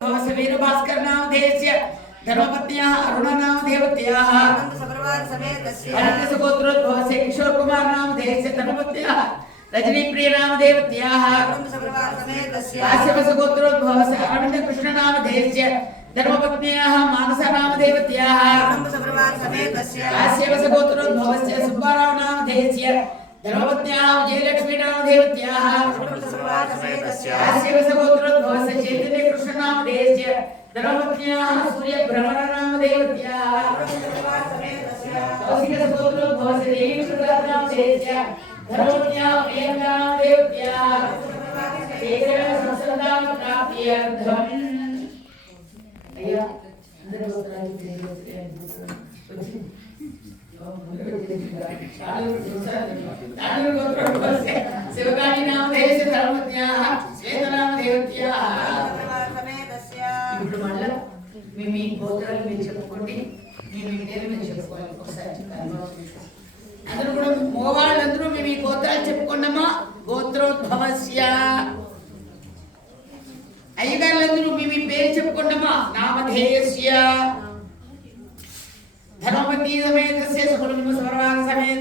वीर भास्कर नाम देश्य धर्मपत्न्याः अरुणा नाम देवत्याः गोत्रोद्भवस्य किशोर कुमार नाम देश्य धर्मपत्न्याः रजनी प्रिय नाम देवत्याः काश्यप गोत्रोद्भवस्य अरविंद कृष्ण नाम देश्य धर्मपत्न्याः मानसा नाम देवत्याः काश्यप गोत्रोद्भवस्य सुब्बाराव नाम देश्य धर्मपत्न्याः विजयलक्ष्मी नाम देवत्याः काश्यप गोत्रोद्भवस्य चैतन्य कृष्ण नाम देश्य धर्मपत्न्याः सूर्य भ्रमण नाम देवत्याः कौशिक गोत्रोद्भवस्य देवी सुधा नाम देश्य धर्मपत्न्याः प्रियंका नाम देवत्याः केशव संसदाम प्राप्त्यर्थम अय्या अंदर गोत्रोद्भवस्य शिवकाली नाम देश्य धर्मपत्न्याः श्वेता नाम देवत्याः ఇప్పుడు మళ్ళా మీ గోత్రాలు మీరు చెప్పుకోండి మీ పేరు మీరు చెప్పుకోవాలి ఒకసారి అందరూ కూడా మగవాళ్ళందరూ మీ గోత్రాలు చెప్పుకున్నామా గోత్రోద్భవస్య అయ్యగారులందరూ మీ పేరు చెప్పుకున్నామా నామధేయస్య ధర్మపతి సమేతస్య సుకుటుంబ సర్వాంగ సమేత